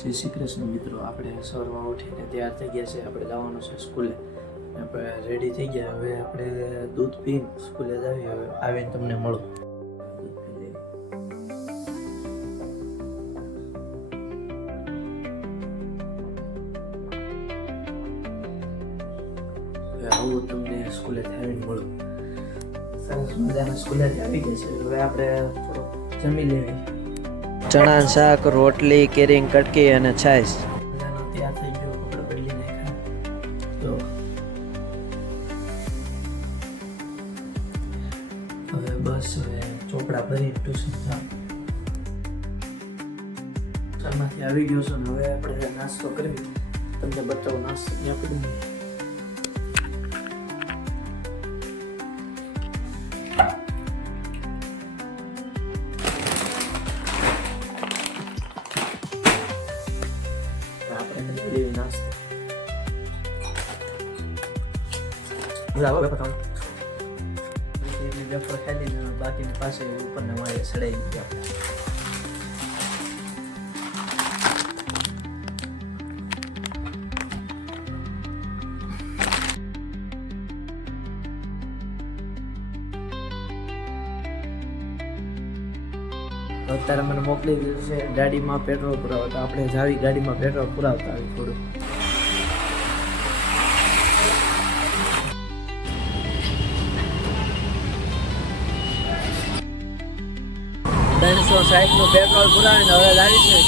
જય શ્રી કૃષ્ણ મિત્રો, આપણે સવારમાં ઉઠીને તૈયાર થઈ ગયા છે. આપણે જવાનું છે સ્કૂલે. આપણે રેડી થઈ ગયા. હવે આપણે દૂધ પીને સ્કૂલે જઈએ. હવે આવીને તમને મળું. દૂધ પી લઈએ. હવે આવું તમને સ્કૂલે આવીને મળું. સરસ મજાના સ્કૂલેથી આવી ગયા છે. હવે આપણે થોડુંક જમી લેવી. ચણા શાક, રોટલી, કેરીંગ કટકી અને છાશ. તૈયાર થઈ ગયો. કપડાં બદલી નાખ્યા. તો હવે બસ હવે ચોપડા ભરી ટ્યુશન માંથી આવી ગયો છું. હવે આપણે નાસ્તો કરવી. તમને બતાવું નાસ્તો ત્યાં પડી. નાસ્તો વેફર ખાલી બાકીની પાસે ઉપરના માળે ચડાઈ ગયા. અત્યારે મને મોકલી દીધું છે ગાડીમાં પેટ્રોલ પુરાવો. તો આપણે જાવી ગાડીમાં પેટ્રોલ પુરાવતા આવી થોડું. 360 નું પેટ્રોલ પુરાવીને હવે લાવી છે.